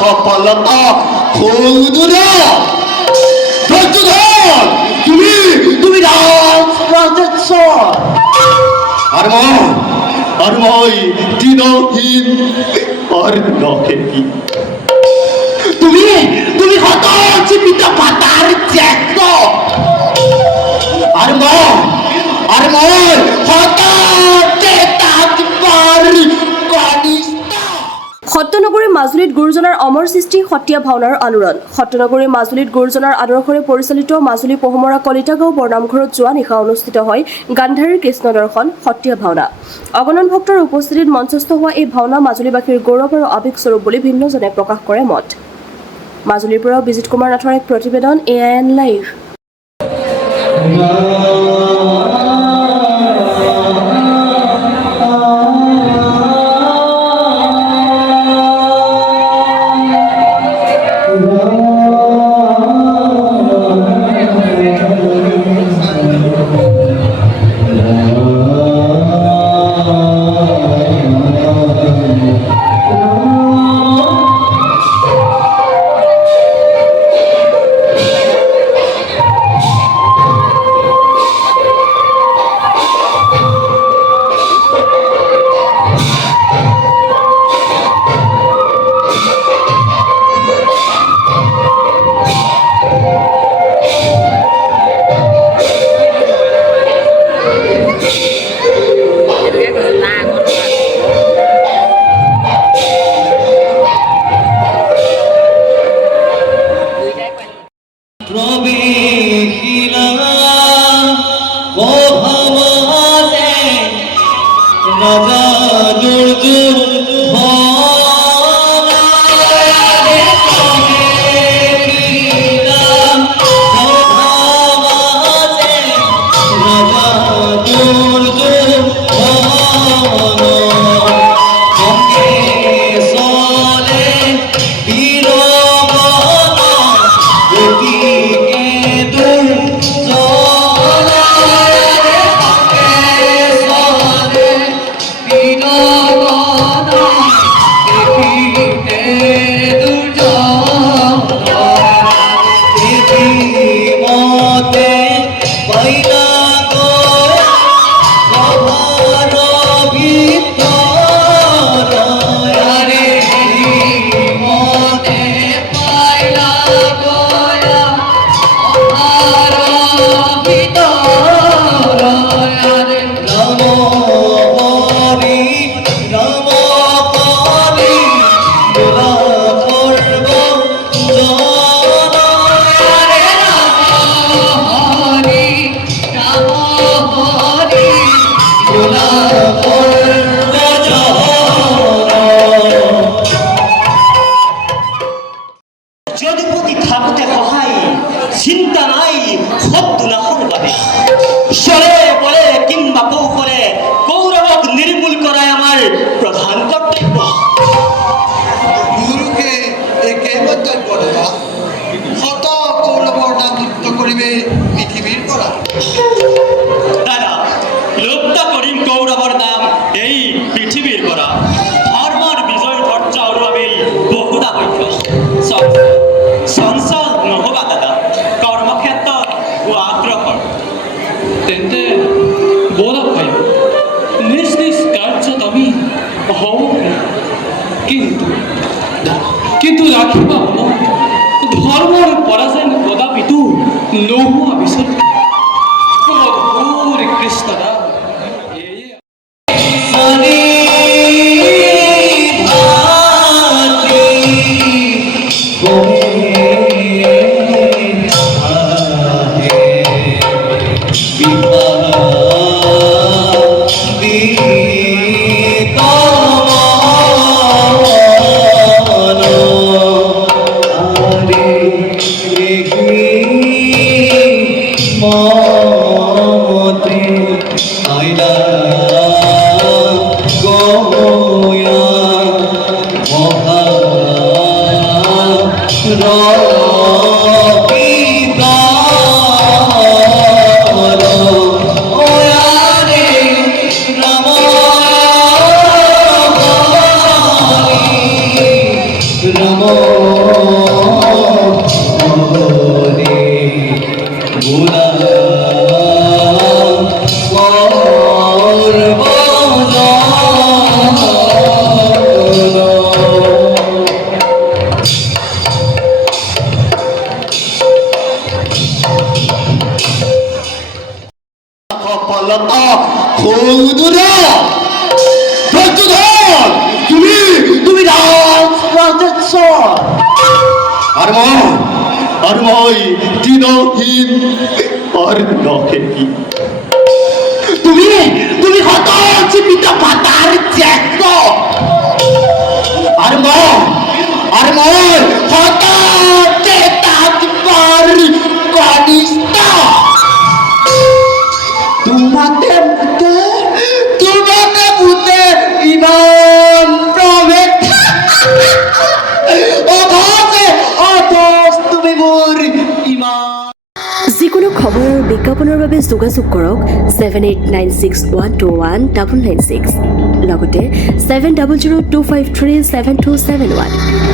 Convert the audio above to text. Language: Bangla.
কপালতা খোদুরা প্রচুর তুমি তুমি রাজেশ্বর আর মই দিনহীন আর নখেহীন তুমি তুমি হত জীবিত পাতার জ্যাঠ আর মই হত চেতাকবার কনিষ্ঠ। সত্যনগৰী মাজুলীত গুৰুজনাৰ অমৰ সৃষ্টি সত্ৰীয়া ভাওনাৰ আলোড়ন। সত্যনগৰী মাজুলীত গুৰুজনাৰ আদৰ্শৰে পৰিচালিত মাজুলী পহুমৰা কলিতাগাঁও বৰনামঘৰত যোৱা নিশা অনুষ্ঠিত হয় গান্ধাৰীৰ কৃষ্ণ দৰ্শন সত্ৰীয়া ভাওনা। অগণন ভক্তৰ উপস্থিতিত মঞ্চস্থ হোৱা এই ভাওনা মাজুলীবাসীৰ গৌৰৱ আৰু আৱেগস্বৰূপ বুলি ভিন্নজনে প্ৰকাশ কৰে মত। মাজুলীৰ পৰা বিজিত কুমাৰ নাথৰ এক প্ৰতিবেদন AIN লাইভ। কিন্তু রাখিবা ধর্মর পরাজয় কদাপিতু নৌমা বিসর্জন কৃষ্ণরা কপালতা খৌদুরা প্রত্যুধন তুমি রাজেশ্বর আর মই দিনহীন আর নহেহীন তুমি হত পিতা মাতার জ্যেষ্ঠ আর মই হত চেতাত্মার কনিষ্ঠ তোমাকে ভূতে ইমান প্রভেদ অথচ তুমি মোৰ ইমান যিকোনো খবৰ আৰু বিজ্ঞাপনৰ বাবে যোগাযোগ কৰক 7896121996 লগতে 7002537271